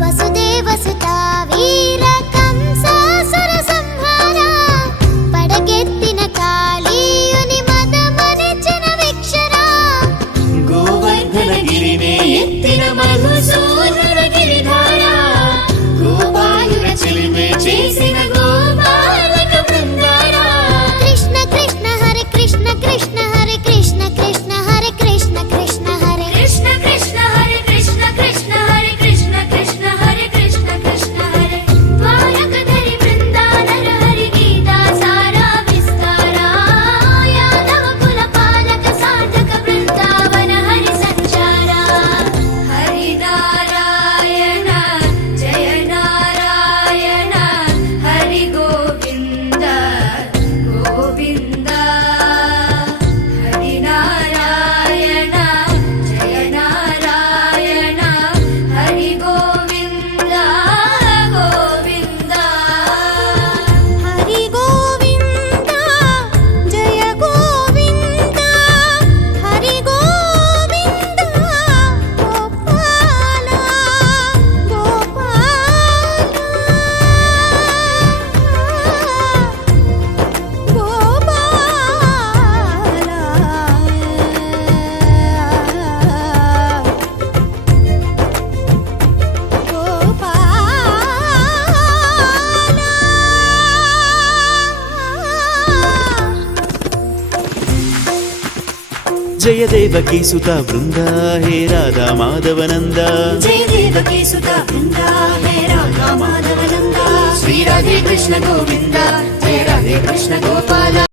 వసుదేవసుత వీర కంసాసుర సంహార పడగెత్తిన కాళీయుని మదమణిచిన విక్షరా గోవర్ధన గిరినే ఎత్తిన మధుసూదన గిరిధార గోపాలుర చెలిమే చేసిన గోపాలక బృందారా కృష్ణ కృష్ణ హరే కృష్ణ కృష్ణ హరే కృష్ణ కృష్ణ హరే కృష్ణ కృష్ణ హరే కృష్ణ కృష్ణ హరే కృష్ణ కృష్ణ హరే కృష్ణ కృష్ణ హరే కృష్ణ కృష్ణ హరే ద్వారకధరి బృందానర హరి గీతా సారా విస్తారా యాదవ కుల పాలక సాధక బృందావన హరి సంచారా హరి నారాయణ జయ నారాయణ హరి గోవింద గోవింద హరి నారాయణ జయ నారాయణ హరి గోవింద గోవింద హరి గోవింద జయ గోవింద హరి గోవింద గోపాల జయ దేవకీ సుత బృంద హే రాధా మాధవనంద జయ దేవకీ సుత బృంద హే రాధా మాధవ నంద శ్రీ రాధే కృష్ణ గోవింద జయ రాధే కృష్ణ గోపాల